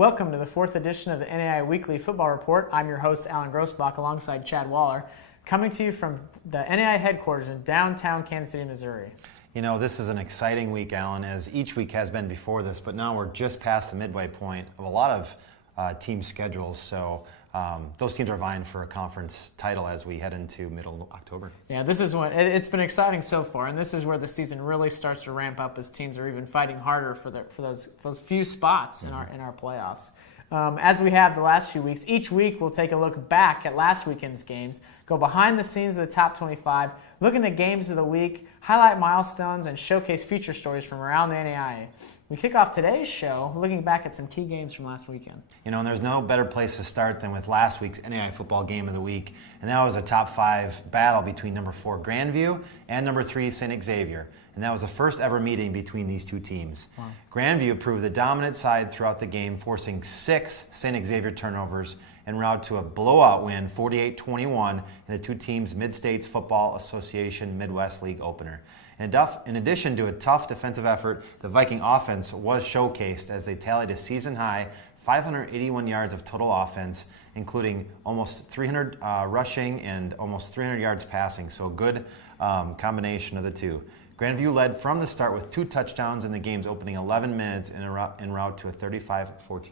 Welcome to the fourth edition of the NAIA Weekly Football Report. I'm your host, Alan Grossbach, alongside Chad Waller, coming to you from the NAIA headquarters in downtown Kansas City, Missouri. You know, this is an exciting week, Alan, as each week has been before this, but now we're just past the midway point of a lot of team schedules. So those teams are vying for a conference title as we head into middle October. Yeah, this is when it's been exciting so far, and this is where the season really starts to ramp up as teams are even fighting harder for those few spots in our playoffs. As we have the last few weeks, each week we'll take a look back at last weekend's games, go behind the scenes of the top 25, look into games of the week, highlight milestones, and showcase feature stories from around the NAIA. We kick off today's show looking back at some key games from last weekend. You know, and there's no better place to start than with last week's NAIA Football Game of the Week, and that was a top 5 battle between number 4 Grandview and number 3 St. Xavier, and that was the first ever meeting between these two teams. Wow. Grandview proved the dominant side throughout the game, forcing 6 St. Xavier turnovers en route to a blowout win, 48-21, in the two teams' Mid-States Football Association Midwest League opener. In addition to a tough defensive effort, the Viking offense was showcased as they tallied a season-high 581 yards of total offense, including almost 300 rushing and almost 300 yards passing, so a good combination of the two. Grandview led from the start with 2 touchdowns in the game's opening 11 minutes en route to a 35-14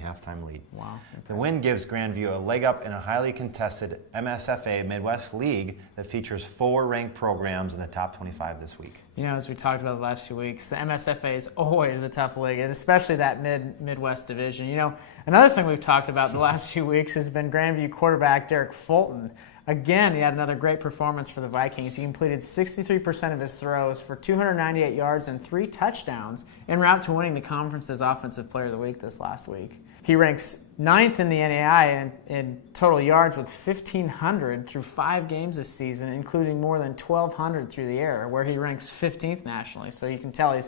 halftime lead. Wow. The win gives Grandview a leg up in a highly contested MSFA Midwest League that features 4 ranked programs in the top 25 this week. You know, as we talked about the last few weeks, the MSFA is always a tough league, and especially that Midwest division. You know, another thing we've talked about the last few weeks has been Grandview quarterback Derek Fulton. Again, he had another great performance for the Vikings. He completed 63% of his throws for 298 yards and 3 touchdowns en route to winning the conference's Offensive Player of the Week this last week. He ranks 9th in the NAIA in total yards with 1,500 through 5 games this season, including more than 1,200 through the air, where he ranks 15th nationally. So you can tell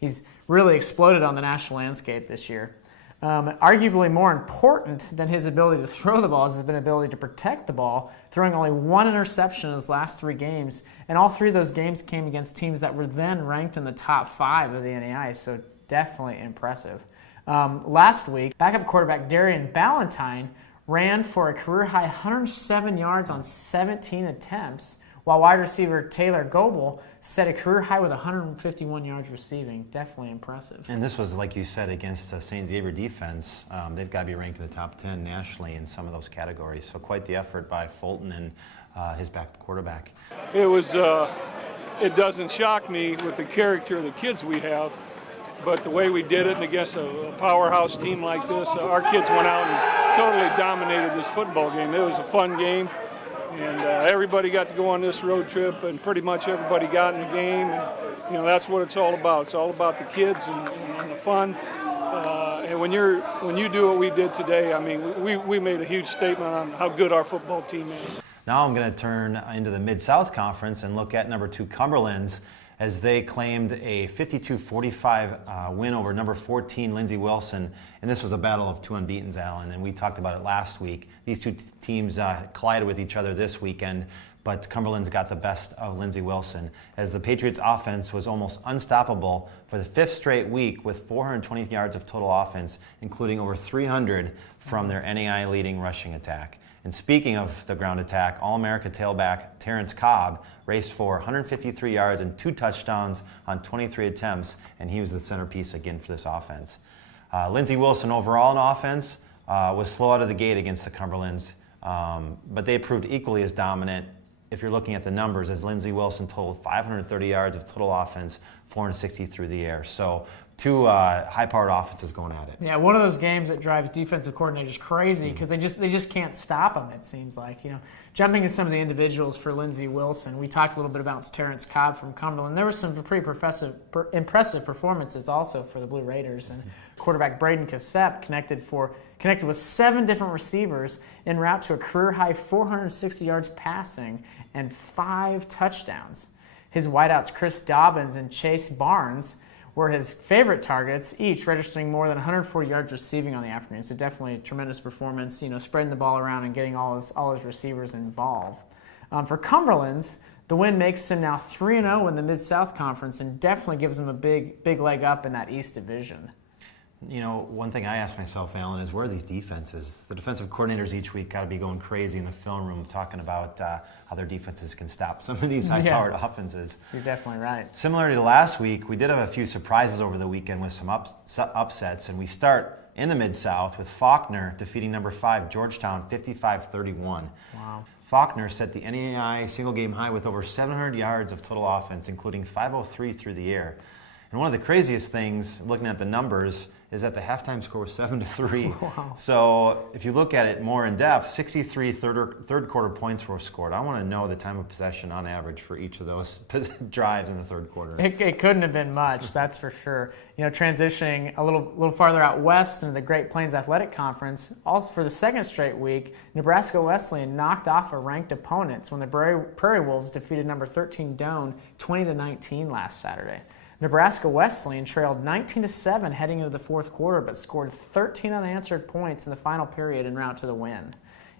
he's really exploded on the national landscape this year. Arguably more important than his ability to throw the ball is his ability to protect the ball, throwing only 1 interception in his last 3 games. And all 3 of those games came against teams that were then ranked in the top 5 of the NAIA, so definitely impressive. Last week, backup quarterback Darian Ballantyne ran for a career-high 107 yards on 17 attempts, while wide receiver Taylor Goebel set a career high with 151 yards receiving. Definitely impressive. And this was, like you said, against the St. Xavier defense. They've got to be ranked in the top 10 nationally in some of those categories. So quite the effort by Fulton and his backup quarterback. It was. It doesn't shock me with the character of the kids we have, but the way we did it and against a powerhouse team like this, our kids went out and totally dominated this football game. It was a fun game. And everybody got to go on this road trip, and pretty much everybody got in the game. And, you know, that's what it's all about. It's all about the kids and the fun. And when you do what we did today, I mean, we made a huge statement on how good our football team is. Now I'm going to turn into the Mid-South Conference and look at number 2 Cumberland's, as they claimed a 52-45 win over number 14 Lindsey Wilson. And this was a battle of 2 unbeatens, Alan, and we talked about it last week. These two teams collided with each other this weekend, but Cumberland's got the best of Lindsey Wilson, as the Patriots' offense was almost unstoppable for the 5th straight week with 420 yards of total offense, including over 300 from their NAIA leading rushing attack. And speaking of the ground attack, All-America tailback Terrence Cobb raced for 153 yards and 2 touchdowns on 23 attempts, and he was the centerpiece again for this offense. Lindsey Wilson overall in offense was slow out of the gate against the Cumberlands, but they proved equally as dominant if you're looking at the numbers, as Lindsey Wilson totaled 530 yards of total offense, 460 through the air. So 2 high-powered offenses going at it. Yeah, one of those games that drives defensive coordinators crazy because they just can't stop them, it seems like. You know, jumping to some of the individuals for Lindsey Wilson, we talked a little bit about Terrence Cobb from Cumberland. There were some pretty impressive performances also for the Blue Raiders, and quarterback Braden Cassep connected with 7 different receivers en route to a career-high 460 yards passing and 5 touchdowns. His wideouts Chris Dobbins and Chase Barnes were his favorite targets, each registering more than 140 yards receiving on the afternoon. So definitely a tremendous performance, you know, spreading the ball around and getting all his receivers involved. For Cumberland's, the win makes him now 3-0 in the Mid-South Conference and definitely gives him a big leg up in that East Division. You know, one thing I ask myself, Alan, is where are these defenses? The defensive coordinators each week got to be going crazy in the film room talking about how their defenses can stop some of these high-powered offenses. You're definitely right. Similar to last week, we did have a few surprises over the weekend with some upsets, and we start in the Mid-South with Faulkner defeating number 5 Georgetown 55-31. Wow. Faulkner set the NAIA single-game high with over 700 yards of total offense, including 503 through the air. And one of the craziest things, looking at the numbers, is that the halftime score was 7-3. Wow. So if you look at it more in depth, 63 third quarter points were scored. I want to know the time of possession on average for each of those drives in the third quarter. It couldn't have been much, that's for sure. You know, transitioning a little farther out west into the Great Plains Athletic Conference, also for the second straight week, Nebraska Wesleyan knocked off a ranked opponents when the Prairie Wolves defeated number 13 Doane 20-19 last Saturday. Nebraska Wesleyan trailed 19-7 heading into the fourth quarter, but scored 13 unanswered points in the final period en route to the win.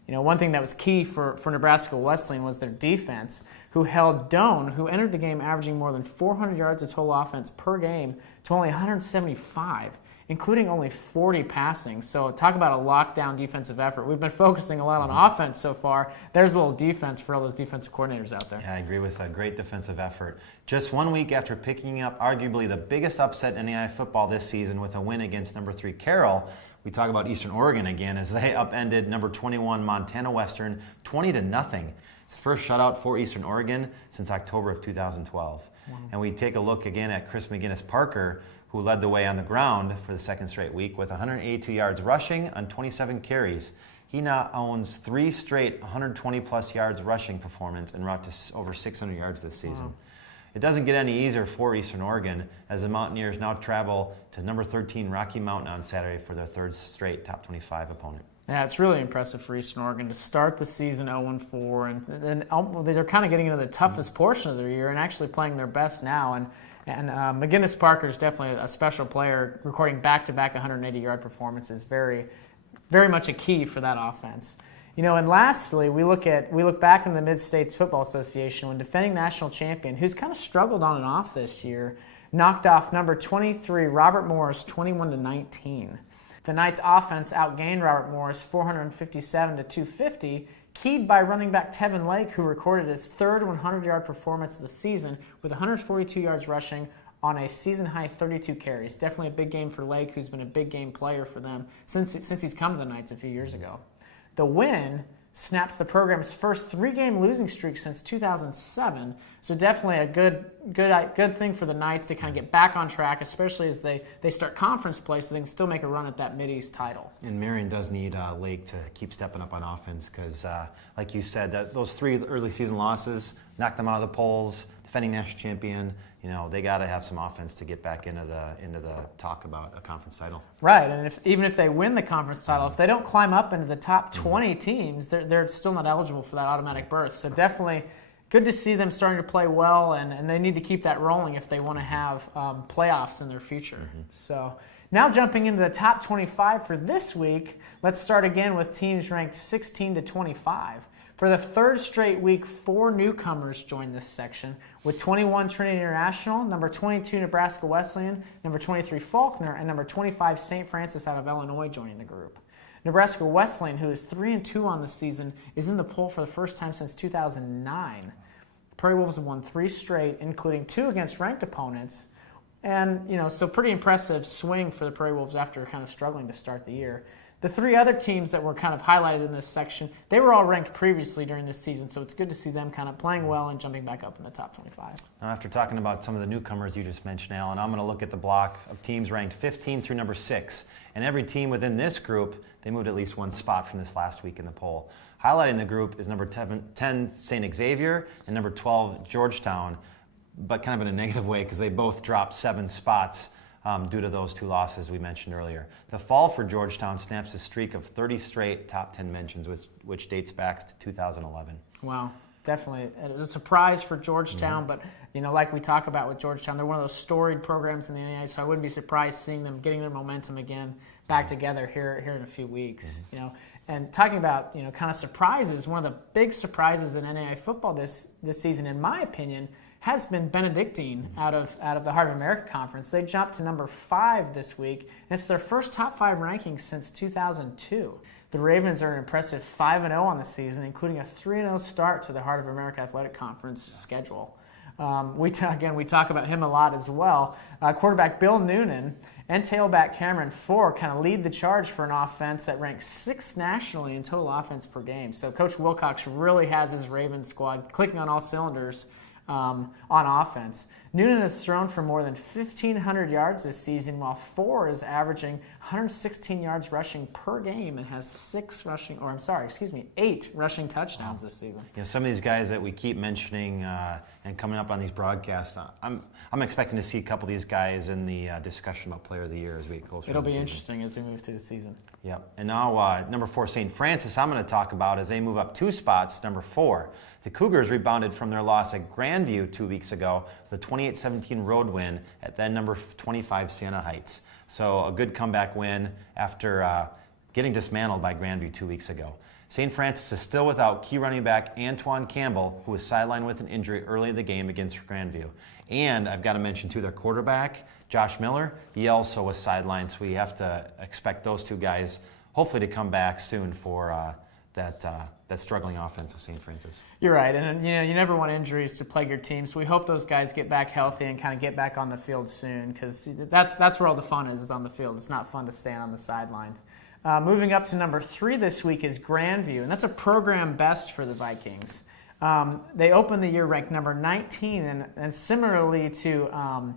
You know, one thing that was key for Nebraska Wesleyan was their defense, who held Doane, who entered the game averaging more than 400 yards of total offense per game, to only 175, including only 40 passing. So talk about a lockdown defensive effort. We've been focusing a lot on offense so far. There's a little defense for all those defensive coordinators out there. Yeah, I agree with a great defensive effort. Just 1 week after picking up arguably the biggest upset in NAIA football this season with a win against number 3 Carroll, we talk about Eastern Oregon again as they upended number 21 Montana Western 20-0. It's the first shutout for Eastern Oregon since October of 2012. Wow. And we take a look again at Chris McGinnis-Parker, who led the way on the ground for the second straight week with 182 yards rushing on 27 carries. He now owns 3 straight 120-plus yards rushing performance and route to over 600 yards this season. Wow. It doesn't get any easier for Eastern Oregon as the Mountaineers now travel to number 13 Rocky Mountain on Saturday for their third straight top 25 opponent. Yeah, it's really impressive for Eastern Oregon to start the season 0-4, and they're kind of getting into the toughest portion of their year and actually playing their best now. And McGinnis-Parker is definitely a special player, recording back-to-back 180-yard performances, very, very much a key for that offense. You know, and lastly, we look back in the Mid-States Football Association when defending national champion, who's kind of struggled on and off this year, knocked off number 23 Robert Morris 21-19. The Knights' offense outgained Robert Morris 457-250, keyed by running back Tevin Lake, who recorded his third 100-yard performance of the season with 142 yards rushing on a season-high 32 carries. Definitely a big game for Lake, who's been a big game player for them since he's come to the Knights a few years ago. The win snaps the program's first 3-game losing streak since 2007, so definitely a good thing for the Knights to kind of get back on track, especially as they start conference play so they can still make a run at that Mid-East title. And Marion does need Lake to keep stepping up on offense because, like you said, those 3 early season losses knocked them out of the polls. Defending national champion, you know, they got to have some offense to get back into the talk about a conference title. Right, and even if they win the conference title, if they don't climb up into the top 20 teams, they're still not eligible for that automatic berth. So definitely good to see them starting to play well, and they need to keep that rolling if they want to have playoffs in their future. Mm-hmm. So now jumping into the top 25 for this week, let's start again with teams ranked 16-25. For the third straight week, 4 newcomers joined this section, with 21 Trinity International, number 22 Nebraska Wesleyan, number 23 Faulkner, and number 25 St. Francis out of Illinois joining the group. Nebraska Wesleyan, who is 3-2 on the season, is in the poll for the first time since 2009. The Prairie Wolves have won 3 straight, including 2 against ranked opponents, and so pretty impressive swing for the Prairie Wolves after kind of struggling to start the year. The 3 other teams that were kind of highlighted in this section, they were all ranked previously during this season, so it's good to see them kind of playing well and jumping back up in the top 25. Now, after talking about some of the newcomers you just mentioned, Alan, I'm going to look at the block of teams ranked 15 through number 6. And every team within this group, they moved at least 1 spot from this last week in the poll. Highlighting the group is number 10, St. Xavier, and number 12, Georgetown, but kind of in a negative way because they both dropped 7 spots. Due to those 2 losses we mentioned earlier. The fall for Georgetown snaps a streak of 30 straight top 10 mentions, which dates back to 2011. Wow, definitely. It was a surprise for Georgetown, but like we talk about with Georgetown, they're one of those storied programs in the NAIA, so I wouldn't be surprised seeing them getting their momentum again back together here in a few weeks. Mm-hmm. And talking about kind of surprises, one of the big surprises in NAIA football this season, in my opinion, has been Benedictine out of the Heart of America Conference. They jumped to number 5 this week, and it's their first top 5 rankings since 2002. The Ravens are an impressive 5-0 on the season, including a 3-0 start to the Heart of America Athletic Conference schedule. We talk about him a lot as well. Quarterback Bill Noonan and tailback Cameron Ford kind of lead the charge for an offense that ranks 6th nationally in total offense per game. So Coach Wilcox really has his Ravens squad clicking on all cylinders on offense. Noonan has thrown for more than 1,500 yards this season, while Ford is averaging 116 yards rushing per game and has 8 rushing touchdowns this season. You know, some of these guys that we keep mentioning and coming up on these broadcasts, I'm expecting to see a couple of these guys in the discussion about Player of the Year as we get closer. It'll be interesting as we move through the season. Yep. And now number 4, St. Francis, I'm going to talk about as they move up 2 spots, number 4. The Cougars rebounded from their loss at Grandview 2 weeks ago with a 28-17 road win at then number 25 Siena Heights. So a good comeback win after getting dismantled by Grandview 2 weeks ago. St. Francis is still without key running back Antoine Campbell, who was sidelined with an injury early in the game against Grandview. And I've got to mention, too, their quarterback, Josh Miller, he also was sidelined, so we have to expect those 2 guys hopefully to come back soon for that struggling offense of St. Francis. You're right, and you never want injuries to plague your team, so we hope those guys get back healthy and kind of get back on the field soon, because that's where all the fun is on the field. It's not fun to stand on the sidelines. Moving up to number 3 this week is Grandview, and that's a program best for the Vikings. They opened the year ranked number 19, and similarly to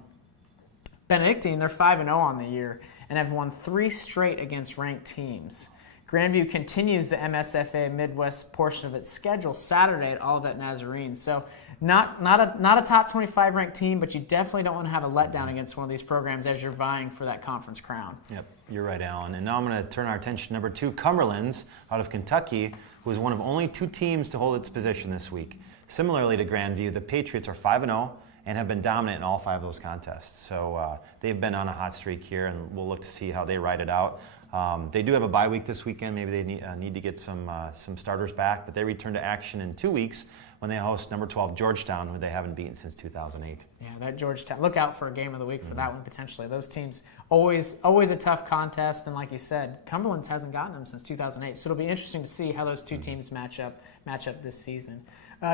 Benedictine, they're 5-0 on the year and have won 3 straight against ranked teams. Grandview continues the MSFA Midwest portion of its schedule Saturday at Olivet Nazarene. So not a top 25 ranked team, but you definitely don't want to have a letdown against one of these programs as you're vying for that conference crown. Yep, you're right, Alan. And now I'm going to turn our attention to number 2, Cumberland's out of Kentucky, who is one of only 2 teams to hold its position this week. Similarly to Grandview, the Patriots are 5-0 and have been dominant in all 5 of those contests. So they've been on a hot streak here, and we'll look to see how they ride it out. They do have a bye week this weekend. Maybe they need to get some starters back, but they return to action in 2 weeks when they host number 12 Georgetown, who they haven't beaten since 2008. Yeah, that Georgetown. Look out for a game of the week for that one potentially. Those teams always a tough contest, and like you said, Cumberland's hasn't gotten them since 2008. So it'll be interesting to see how those 2 teams match up this season.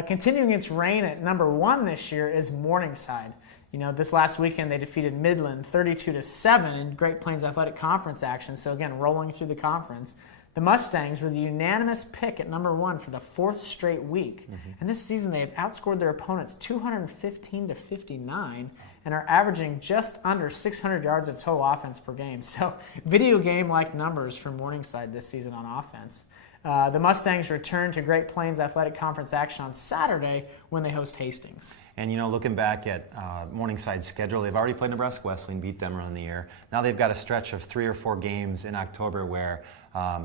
Continuing its reign at number 1 this year is Morningside. You know, this last weekend they defeated Midland 32-7 in Great Plains Athletic Conference action. So again, rolling through the conference. The Mustangs were the unanimous pick at number 1 for the 4th straight week. And this season they have outscored their opponents 215-59 and are averaging just under 600 yards of total offense per game. So video game-like numbers for Morningside this season on offense. The Mustangs return to Great Plains Athletic Conference action on Saturday when they host Hastings. And, you know, looking back at Morningside's schedule, they've already played Nebraska Wesleyan, beat them early in the year. Now they've got a stretch of 3 or 4 games in October where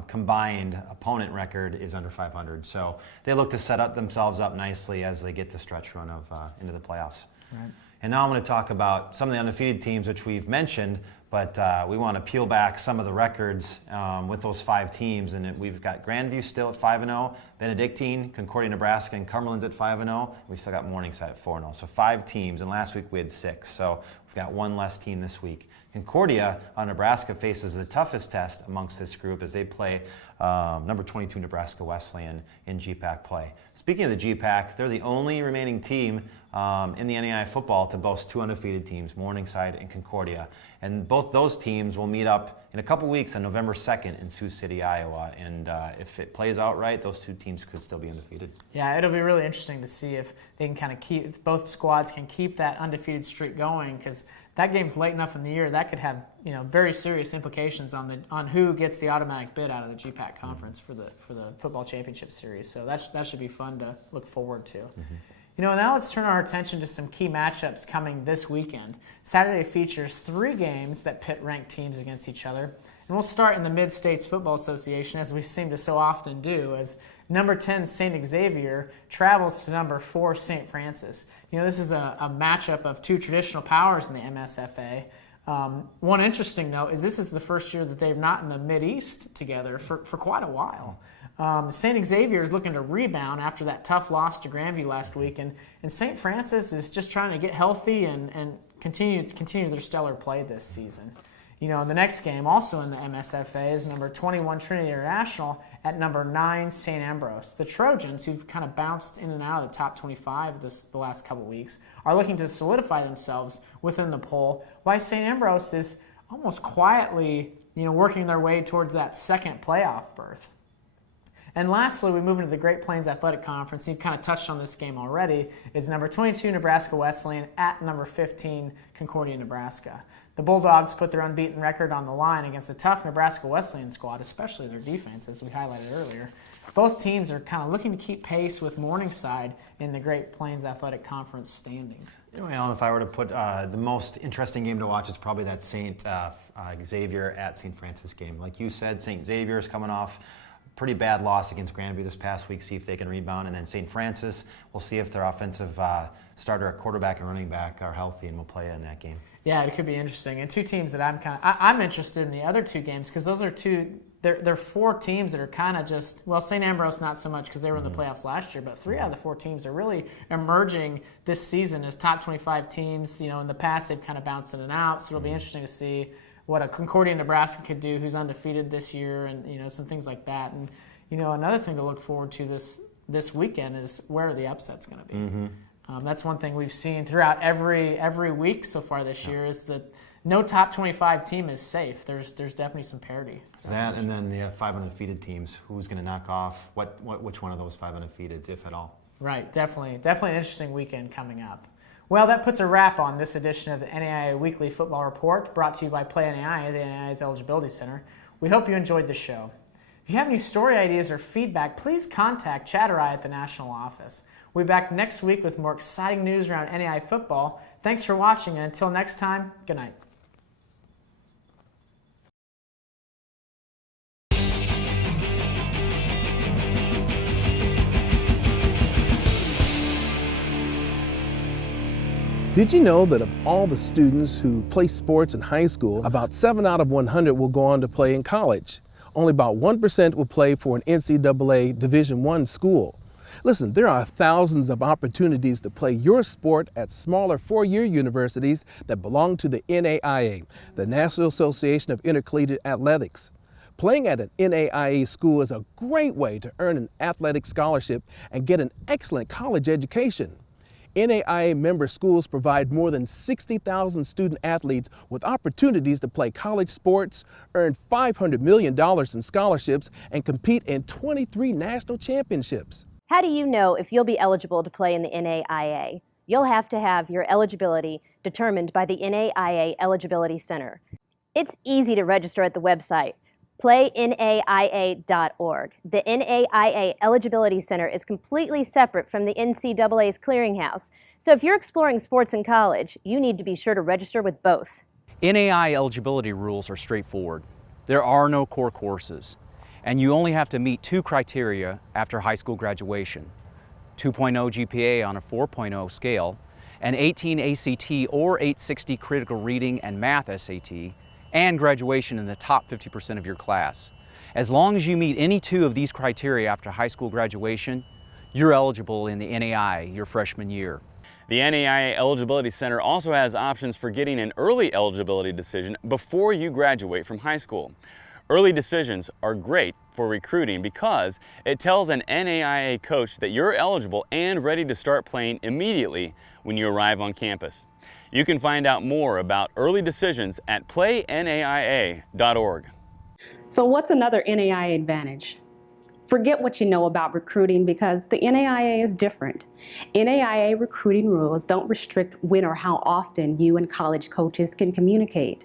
combined opponent record is under 500. So they look to set themselves up nicely as they get the stretch run of into the playoffs. Right. And now I'm going to talk about some of the undefeated teams which we've mentioned, but we want to peel back some of the records with those 5 teams. And we've got Grandview still at 5-0, Benedictine, Concordia, Nebraska, and Cumberland's at 5-0. We still got Morningside at 4-0. So 5 teams, and last week we had 6. So we've got 1 less team this week. Concordia, Nebraska, faces the toughest test amongst this group as they play number 22 Nebraska Wesleyan in GPAC play. Speaking of the GPAC, they're the only remaining team in the NAIA Football to boast 2 undefeated teams, Morningside and Concordia. And both those teams will meet up in a couple weeks on November 2nd in Sioux City, Iowa. And if it plays out right, those 2 teams could still be undefeated. Yeah, it'll be really interesting to see if they can kind of keep, both squads can keep that undefeated streak going, because that game's late enough in the year that could have, you know, very serious implications on who gets the automatic bid out of the GPAC conference for the football championship series. So that should be fun to look forward to. You know, now let's turn our attention to some key matchups coming this weekend. Saturday features 3 games that pit ranked teams against each other. And we'll start in the Mid-States Football Association, as we seem to so often do, as number 10 St. Xavier travels to number 4 St. Francis. You know, this is a matchup of 2 traditional powers in the MSFA. One interesting note is this is the first year that they've not in the Mid-East together for quite a while. St. Xavier is looking to rebound after that tough loss to Grandview last week, and St. Francis is just trying to get healthy and continue their stellar play this season. You know, in the next game, also in the MSFA, is number 21 Trinity International at number 9 St. Ambrose. The Trojans, who've kind of bounced in and out of the top 25 the last couple weeks, are looking to solidify themselves within the poll, while St. Ambrose is almost quietly, working their way towards that second playoff berth. And lastly, we move into the Great Plains Athletic Conference. You've kind of touched on this game already. Is number 22 Nebraska Wesleyan at number 15 Concordia, Nebraska. The Bulldogs put their unbeaten record on the line against a tough Nebraska Wesleyan squad, especially their defense, as we highlighted earlier. Both teams are kind of looking to keep pace with Morningside in the Great Plains Athletic Conference standings. Alan, if I were to put the most interesting game to watch is probably that St. Xavier at St. Francis game. Like you said, St. Xavier is coming off pretty bad loss against Grandview this past week, see if they can rebound. And then St. Francis, we'll see if their offensive starter at quarterback and running back are healthy, and we'll play in that game. Yeah, it could be interesting. And two teams that I'm interested in the other two games, because those are they're four teams that are kind of just, well, St. Ambrose not so much because they were in the playoffs last year, but 3 out of the 4 teams are really emerging this season as top 25 teams. In the past they've kind of bounced in and out, so it'll be interesting to see what a Concordia, Nebraska could do, who's undefeated this year, and some things like that. And another thing to look forward to this weekend is where the upset's going to be. Mm-hmm. That's one thing we've seen throughout every week so far this year is that no top 25 team is safe. There's definitely some parity. That and then the 5 undefeated teams. Who's going to knock off which one of those 5 undefeateds, if at all? Right, definitely an interesting weekend coming up. Well, that puts a wrap on this edition of the NAIA Weekly Football Report, brought to you by Play NAIA, the NAIA's Eligibility Center. We hope you enjoyed the show. If you have any story ideas or feedback, please contact Chatterai at the National Office. We'll be back next week with more exciting news around NAIA football. Thanks for watching, and until next time, good night. Did you know that of all the students who play sports in high school, about 7 out of 100 will go on to play in college? Only about 1% will play for an NCAA Division I school. Listen, there are thousands of opportunities to play your sport at smaller 4-year universities that belong to the NAIA, the National Association of Intercollegiate Athletics. Playing at an NAIA school is a great way to earn an athletic scholarship and get an excellent college education. NAIA member schools provide more than 60,000 student athletes with opportunities to play college sports, earn $500 million in scholarships, and compete in 23 national championships. How do you know if you'll be eligible to play in the NAIA? You'll have to have your eligibility determined by the NAIA Eligibility Center. It's easy to register at the website, playnaia.org. The NAIA Eligibility Center is completely separate from the NCAA's clearinghouse. So if you're exploring sports in college, you need to be sure to register with both. NAIA eligibility rules are straightforward. There are no core courses, and you only have to meet 2 criteria after high school graduation: 2.0 GPA on a 4.0 scale, an 18 ACT or 860 critical reading and math SAT, and graduation in the top 50% of your class. As long as you meet any 2 of these criteria after high school graduation, you're eligible in the NAIA your freshman year. The NAIA Eligibility Center also has options for getting an early eligibility decision before you graduate from high school. Early decisions are great for recruiting because it tells an NAIA coach that you're eligible and ready to start playing immediately when you arrive on campus. You can find out more about early decisions at playnaia.org. So what's another NAIA advantage? Forget what you know about recruiting because the NAIA is different. NAIA recruiting rules don't restrict when or how often you and college coaches can communicate.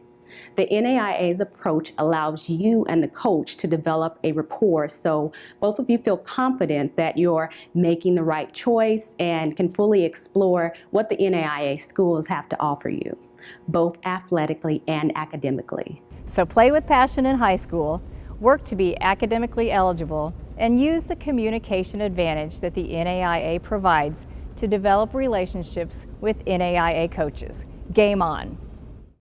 The NAIA's approach allows you and the coach to develop a rapport so both of you feel confident that you're making the right choice and can fully explore what the NAIA schools have to offer you, both athletically and academically. So play with passion in high school, work to be academically eligible, and use the communication advantage that the NAIA provides to develop relationships with NAIA coaches. Game on!